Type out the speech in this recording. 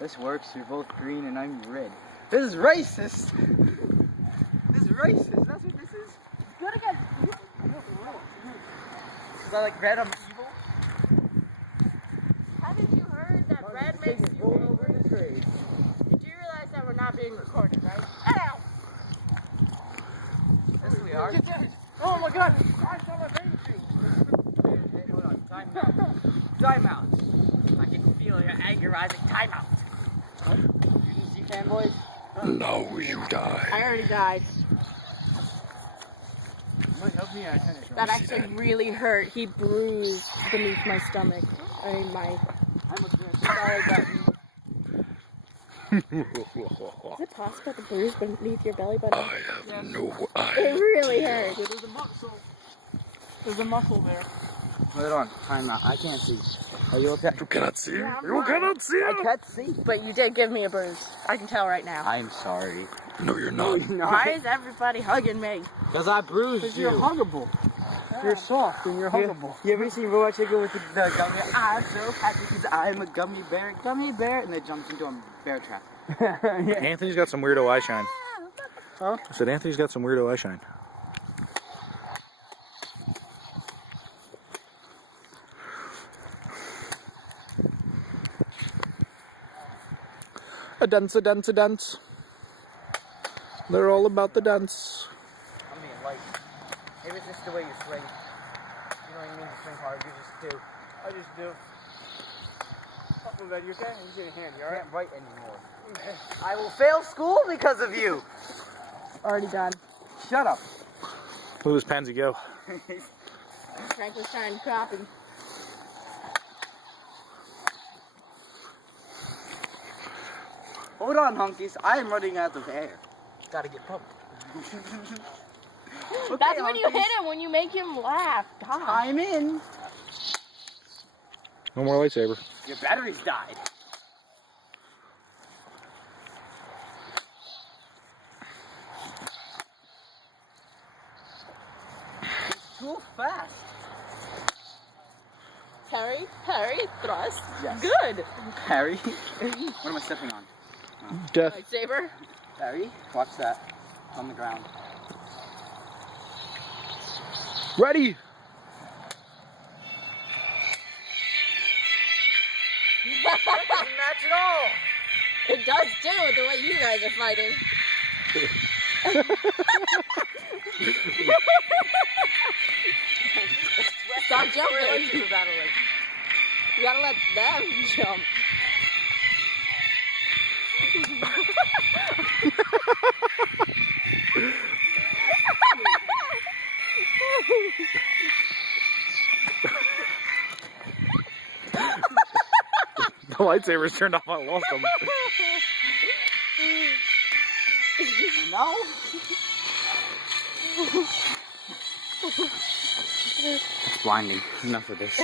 This works. You're both green and I'm red. This is racist. This is racist. That's what this is. Good again. Is I like red? I'm evil. Haven't you heard that red makes you angry? Did you realize that we're not being recorded, right? Ow! Yes, we are. Oh my god! I saw my baby. Hey, hold on. Time out. Time out. I can feel your anger rising. Time out. What? You didn't see fanboys? Now you die. I already died. Might help me out. Finish. That actually really hurt. He bruised beneath my stomach. I mean, my. I'm a solid button. Is it possible to bruise beneath your belly button? I have no It idea. really hurt. There's a muscle. There's a muscle there. Hold on. Time out. I can't see. Are you okay? You cannot see. Yeah, I'm You fine. cannot see. I can't see. But you did give me a bruise. I can tell right now. I'm sorry. No, you're not. Why is everybody hugging me? Because I bruised you. You're huggable. You're soft and you're huggable. You ever seen Robot Chicken with the gummy? I'm so happy because I'm a gummy bear, and it jumps into a bear trap. Anthony's got some weirdo eye shine. Huh? I said Anthony's got some weirdo eye shine. A dance, a dance, a dance. They're all about the dance. I'm being light. Maybe it's just the way you swing. You know what I mean? You swing hard, you just do. I just do. You okay? He's in your hand, you I can't write anymore. I will fail school because of you. Already done. Shut up. Look at this pansy go. Frank was trying to copy. Hold on, hunkies. I am running out of air. Gotta get pumped. Okay, That's when you hunkies. hit him, when you make him laugh. God. I'm in. No more lightsaber. Your batteries died. It's too fast. Parry, parry, thrust. Yes. Good. Harry. What am I stepping on? Death. Lightsaber. Harry, watch that. It's on the ground. Ready. Doesn't match at all. It does too, with the way you guys are fighting. Stop jumping. You gotta let them jump. The lightsaber's turned off. I lost them. No. It's blinding. Enough of this.